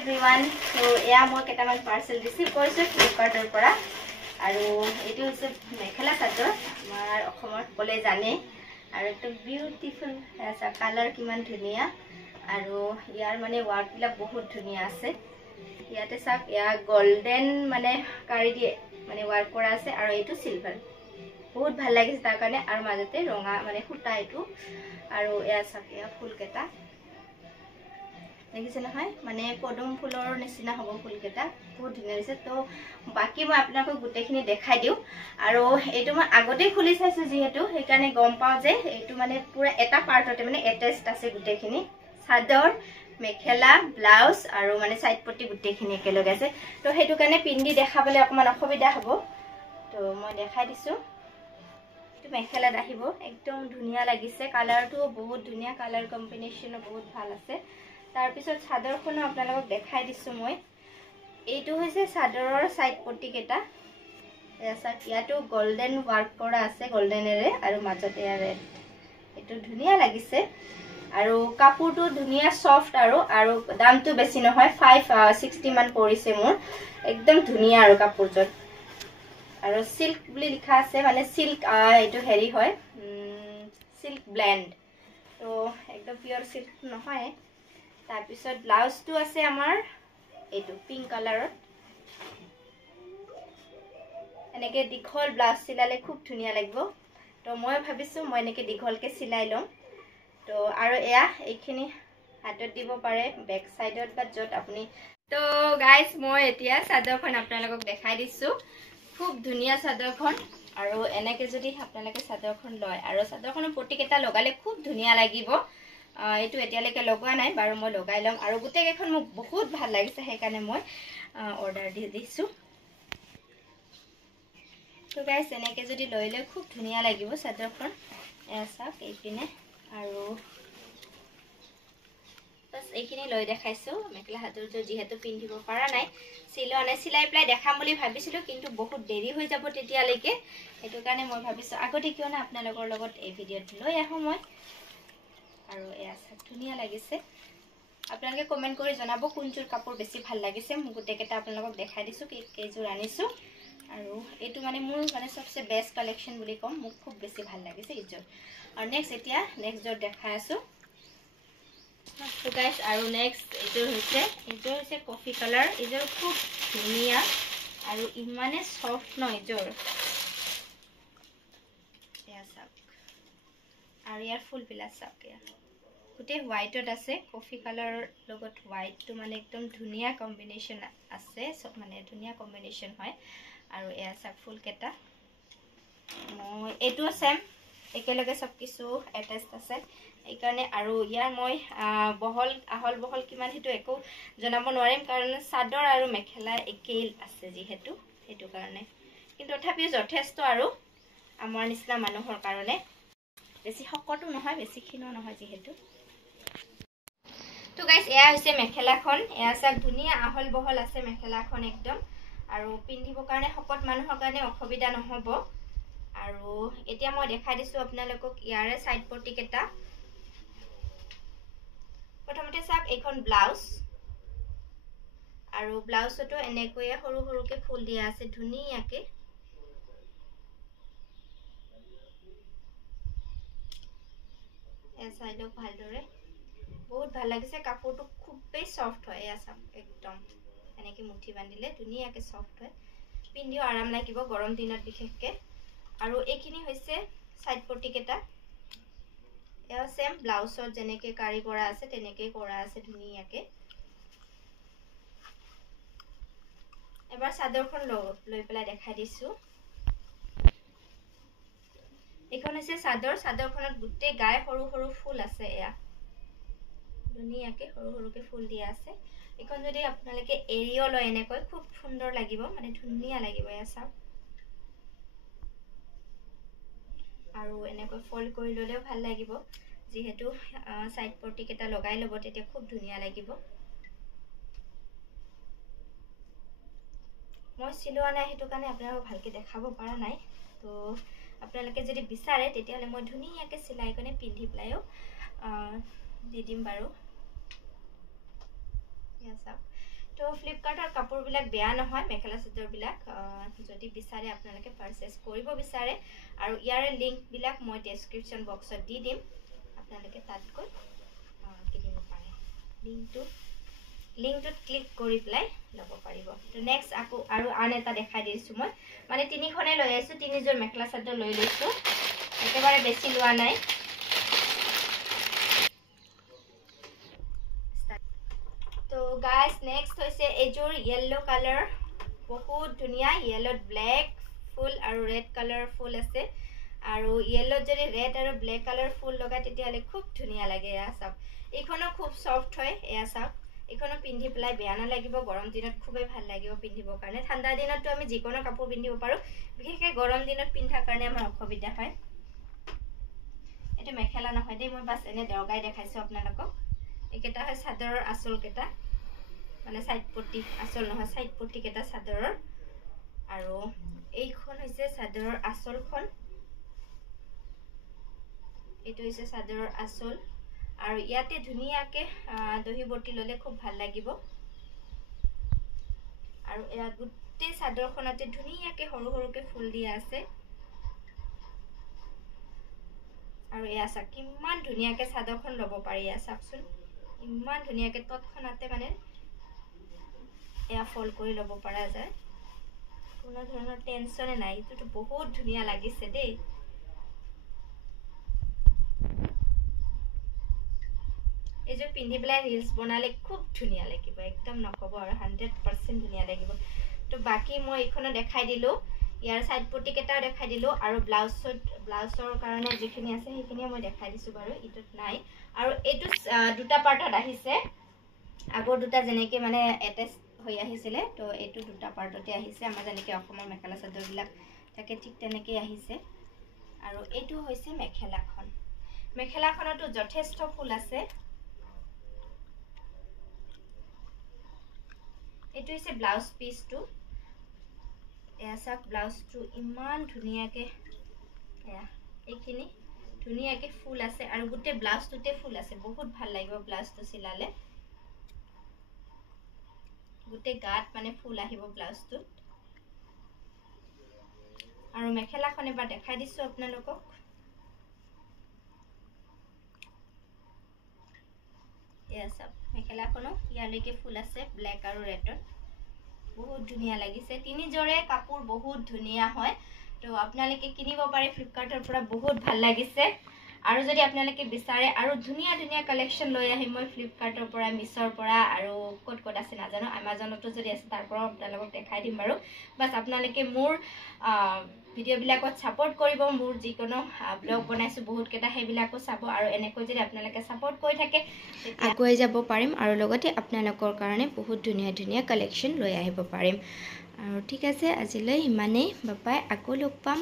everyone, so এয়া মই কেটামান পাৰ্সেল ৰিসিভ কৰিছো ফ্লিপকাৰ্টৰ পৰা আৰু এটো হৈছে মেখেলা চাদৰ আমাৰ অসমৰ সকলে জানে আৰু এটো বিউটিফুল আছে কালাৰ কিমান ধুনিয়া আৰু ইয়াৰ মানে ওয়াৰ্ক বিলাক বহুত ধুনিয়া আছে ইয়াতে সাক ইয়া গোল্ডেন মানে কাৰি দিয়ে মানে ওয়াৰ্ক কৰা আছে আৰু এটো সিলভাৰ বহুত ভাল লাগিছে তাৰ কাৰণে আৰু মাজতে ৰঙা মানে ফুটা এটো আৰু এয়া সাক ইয়া ফুল কেটা দেখিছে নহয় মানে পদম ফুলৰ নিচিনা হ'ব ফুলকেটা বহুত ধুনীয়া হৈছে তো বাকি মই আপোনাক গুটেখিনি দেখাই দিও আৰু এটো মই আগতে খুলি চাইছো যেহেতু সেই কাৰণে গম পাও যে এটো মানে পুৰা এটা পাৰ্টতে মানে এটাচড আছে গুটেখিনি চাদৰ মেখেলা ব্লাউজ আৰু মানে সাইড পটি গুটেখিনি একেলগে আছে তো হেতু কাৰণে পিন্ধি দেখাবলে অকমান অসুবিধা হ'ব তো মই দেখাই দিছো এটো মেখেলা আহিব একদম ধুনীয়া লাগিছে কালাৰটো বহুত ধুনীয়া কালাৰ কম্বিনেশন বহুত ভাল আছে তাৰ পিছত চাদৰখন আপোনালোকক দেখাই দিছো মই এইটো হৈছে চাদৰৰ সাইড পটি কেটা এসা ইয়াটো গোল্ডেন ওয়াৰ্ক কৰা আছে গোল্ডেনেৰে আৰু মাজতে ৰেড এটো ধুনীয়া লাগিছে আৰু কাপোৰটো ধুনীয়া সফট আৰু দামটো বেছি নহয় 560 মান পৰিছে মোৰ একদম ধুনীয়া আৰু কাপোৰজন আৰু সিল্ক বুলি লিখা আছে মানে সিল্ক এটো হেৰি হয় সিল্ক ব্লেন্ড তো একদম পিওৰ সিল্ক নহয় তাৰ পিছত ব্লাউজটো আছে আমাৰ এটো পিঙ্ক কালাৰত এনেকে দীঘল ব্লাউজ সিলালে খুব ধুনীয়া লাগিব তো মই ভাবিছো মই এনেকে দীঘলকে সিলাই লম তো আৰু এয়া এইখিনি হাতত দিব পাৰে বেক সাইডত বা যত আপুনি তো গাইস মই এতিয়া চাদৰখন আপোনালোকক দেখাই দিছো খুব ধুনীয়া চাদৰখন আৰু এনেকে যদি আপোনালোকে চাদৰখন লয় আৰু চাদৰখনৰ পটিকেটা লগালে খুব ধুনীয়া লাগিব এটো এতিয়ালৈকে লগোৱা নাই বাৰু মই লগাই লম আৰু গুটেক এখন মোক বহুত ভাল লাগিছে সেই কাৰণে মই অৰ্ডাৰ দি দিছো তো গাইস এনেকে যদি লইলে খুব ধুনীয়া লাগিব চাদৰখন এসা এইপিনে আৰু বাস এইখিনি লৈ দেখাইছো মেখেলা হাতৰ যেহেতু পিন্ধিব পাৰা নাই সিলাই প্লাই দেখাম বুলি ভাবিছিলো কিন্তু বহুত দেৰি হৈ যাব তেতিয়ালৈকে এটো কাৰণে মই ভাবিছো আগতে কিয় না আপোনালোকৰ লগত এই ভিডিঅ'ত লৈ আহো মই আৰু এয়া ধুনীয়া লাগিছে আপোনালোকে কমেন্ট কৰি জনাব কোনজোৰ কাপোৰ বেছি ভাল লাগিছে মই গুটেকেটা আপোনালোকক দেখাই দিছো কেইজোৰ আনিছো আৰু এটো মানে মোৰ মানে সবচে বেষ্ট কালেকশন বুলি কম মোক খুব বেছি ভাল লাগিছে ইজোৰ আৰু নেক্সট জোৰ দেখাই আছো তো গাইস আৰু নেক্সট এজোৰ হৈছে কফি কালাৰ এজোৰ খুব ধুনীয়া আৰু ইমানে সফট ন এজোৰ এয়া সাক আৰু ইয়াৰ ফুল বিলাক সাক গুটে হোৱাইটত আছে কফি কালাৰ লগত হোৱাইটটো মানে একদম ধুনীয়া কম্বিনেশন আছে সব মানে ধুনীয়া কম্বিনেশন হয় আৰু এয়া সাক ফুল কেটা মই এটো সেম একেলগে সব কিছু এটাচড আছে এই কাৰণে আৰু ইয়াৰ মই আহল বহল কিমান হেতু একো জনাব নোৱাৰিম কাৰণ চাদৰ আৰু মেখেলা একেই আছে যেহেতু হেতু কাৰণে কিন্তু তথাপিও যথেষ্ট আৰু আমাৰ নিচিনা মানুহৰ কাৰণে বেছি শকতো নহয় বেছি ক্ষীণ নহয় যেহেতু তো গাইস এয়া হৈছে মেখেলাখন এয়া সাক ধুনীয়া আহল বহল আছে মেখেলাখন একদম আৰু পিন্ধিবৰ কাৰণে শকত মানুহৰ কাৰণে অসুবিধা নহব আৰু এতিয়া মই দেখাই দিছো আপোনালোকক ইয়াৰে সাইড পটি কেটা প্ৰথমতে সাক এখন ব্লাউজ আৰু ব্লাউজটো এনেকৈ সৰু সৰুকে ফুল দিয়া আছে ধুনীয়াকে এ সাইডক ভালদৰে বহুত ভাল লাগিছে কাপোৰটো খুবেই সফট হয় এয়া সাক একদম এনেকে মুঠি বান্ধিলে ধুনীয়াকে সফট হয় পিন্ধিও আৰাম লাগিব গৰম দিনত বিশেষকে আৰু এইখিনি হৈছে সাইড পটি কেটা এয়া সেম ব্লাউজত যেনেকে কাৰি কৰা আছে তেনেকে কৰা আছে ধুনীয়াকে এবাৰ চাদৰখন লৈ পেলাই দেখাই দিছো এখন হৈছে চাদৰখনত গুটে গায় সৰু সৰু ফুল আছে এয়া ধুনীয়াকে সৰু সৰুকে ফুল দিয়া আছে এখন যদি আপোনালোকে এৰিও লয় এনেকৈ খুব সুন্দৰ লাগিব মানে ধুনীয়া লাগিব এয়া চাওক আৰু এনেকৈ ফল্ড কৰি ললেও ভাল লাগিব যেহেতু সাইড পটি কেটা লগাই লব তেতিয়া খুব ধুনীয়া লাগিব মই সিলোৱা নাই হেতু কাৰণে আপোনালোকক ভালকে দেখাব পৰা নাই তো আপোনালোকে যদি বিচাৰে তেতিয়ালে মই ধুনীয়াকে সিলাই কনে পিন্ধি প্লাইও দি দিম বাৰু ইয়া সাক তো ফ্লিপকাৰ্টৰ কাপোৰবিলাক বেয়া নহয়, মেখেলা চাদৰবিলাক যদি বিচাৰে আপোনালোকে পাৰচেছ কৰিব বিচাৰে, আৰু ইয়াৰে লিংকবিলাক মই ডেছক্ৰিপশ্যন বক্সত দি দিম, আপোনালোকে তাত গৈ কিনিব পাৰে। লিংকটোত ক্লিক কৰি পেলাই ল'ব পাৰিব। তো নেক্সট আকৌ আৰু আন এটা দেখাই দিছোঁ মই, মানে 3খনে লৈ আহিছোঁ, 3যোৰ মেখেলা চাদৰ লৈ লৈছোঁ, একেবাৰে বেছি লোৱা নাই। তো গাইজ নেক্সট হৈছে এইযোৰ য়েল্লো কালাৰ, বহুত ধুনীয়া, য়েল্লোত ব্লেক ফুল আৰু ৰেড কালাৰ ফুল আছে, আৰু য়েল্লোত যদি ৰেড আৰু ব্লেক কালাৰ ফুল লগায় তেতিয়াহ'লে খুব ধুনীয়া লাগে। এয়া চাওক, এইখনো খুব চফ্ট হয়, এয়া চাওক, এইখনো পিন্ধি পেলাই বেয়া নালাগিব, গৰম দিনত খুবেই ভাল লাগিব পিন্ধিবৰ কাৰণে। ঠাণ্ডা দিনততো আমি যিকোনো কাপোৰ পিন্ধিব পাৰোঁ, বিশেষকৈ গৰম দিনত পিন্ধাৰ কাৰণে আমাৰ অসুবিধা হয়। এইটো মেখেলা নহয় দেই, মই বাছ এনে দৰকাৰী দেখাইছোঁ আপোনালোকক। এইকেইটা হয় চাদৰৰ আঁচলকেইটা, মানে চাইড পট্টি, আঁচল নহয় চাইড পট্টিকেইটা চাদৰৰ, আৰু এইখন হৈছে চাদৰৰ আঁচলখন, এইটো হৈছে চাদৰৰ আঁচল, আৰু ইয়াতে ধুনীয়াকৈ দহি বটি ল'লে খুব ভাল লাগিব। আৰু এয়া গোটেই চাদৰখনতে ধুনীয়াকৈ সৰু সৰুকৈ ফুল দিয়া আছে, আৰু এয়া চাওক কিমান ধুনীয়াকৈ চাদৰখন ল'ব পাৰি। এয়া চাওকচোন, ইমান ধুনীয়াকৈ তৎক্ষণাতে মানে এয়া ফল্ড কৰি ল'ব পৰা যায়, কোনো ধৰণৰ টেনশ্যনে নাই। এইটোতো বহুত ধুনীয়া লাগিছে দেই। এইযোৰ পিন্ধি পেলাই ৰিলছ বনালে খুব ধুনীয়া লাগিব, একদম নক'ব আৰু 100% ধুনীয়া লাগিব। তো বাকী মই এইখনো দেখাই দিলোঁ, ইয়াৰ চাইড পট্টিকেইটাও দেখাই দিলোঁ, আৰু ব্লাউজৰ কাৰণে যিখিনি আছে সেইখিনিয়ে মই দেখাই দিছোঁ বাৰু, এইটোত নাই। আৰু এইটো দুটা পাৰ্টত আহিছে, আগৰ দুটা যেনেকৈ মানে এটেচ হৈ আহিছিলে, তো এইটো দুটা পাৰ্টতে আহিছে, আমাৰ যেনেকৈ অসমৰ মেখেলা চাদৰবিলাক থাকে ঠিক তেনেকেই আহিছে। আৰু এইটো হৈছে মেখেলাখন, মেখেলাখনতো যথেষ্ট ফুল আছে। এইটো হৈছে ব্লাউজ পিচটো, এয়া চাওক ব্লাউজটো ইমান ধুনীয়াকৈ, এয়া এইখিনি ধুনীয়াকৈ ফুল আছে, আৰু গোটেই ব্লাউজটোতে ফুল আছে, বহুত ভাল লাগিব ব্লাউজটো চিলালে, গোটেই গাত মানে ফুল আহিব ব্লাউজটোত। আৰু মেখেলাখন এবাৰ দেখাই দিছোঁ আপোনালোকক, এয়া চাওক মেখেলাখনো ইয়ালৈকে ফুল আছে, ব্লেক আৰু ৰেডত, বহুত ধুনীয়া লাগিছে। 3যোৰে কাপোৰ বহুত ধুনীয়া হয়, তো আপোনালোকে কিনিব পাৰে ফ্লিপকাৰ্টৰ পৰা, বহুত ভাল লাগিছে। আৰু যদি আপোনালোকে বিচাৰে আৰু ধুনীয়া ধুনীয়া কালেকশ্যন লৈ আহিম মই ফ্লিপকাৰ্টৰ পৰা, মিছ'ৰ পৰা, আৰু ক'ত ক'ত আছে নাজানো, আমাজনতো যদি আছে তাৰ পৰাও আপোনালোকক দেখাই দিম বাৰু। বাছ আপোনালোকে মোৰ ভিডিঅ'বিলাকত ছাপোৰ্ট কৰিব, মোৰ যিকোনো ব্লগ বনাইছোঁ বহুতকেইটা, সেইবিলাকো চাব, আৰু এনেকৈ যদি আপোনালোকে ছাপোৰ্ট কৰি থাকে আগুৱাই যাব পাৰিম, আৰু লগতে আপোনালোকৰ কাৰণে বহুত ধুনীয়া ধুনীয়া কালেকশ্যন লৈ আহিব পাৰিম। আৰু ঠিক আছে, আজিলৈ ইমানেই, বাই বাই, আকৌ লগ পাম।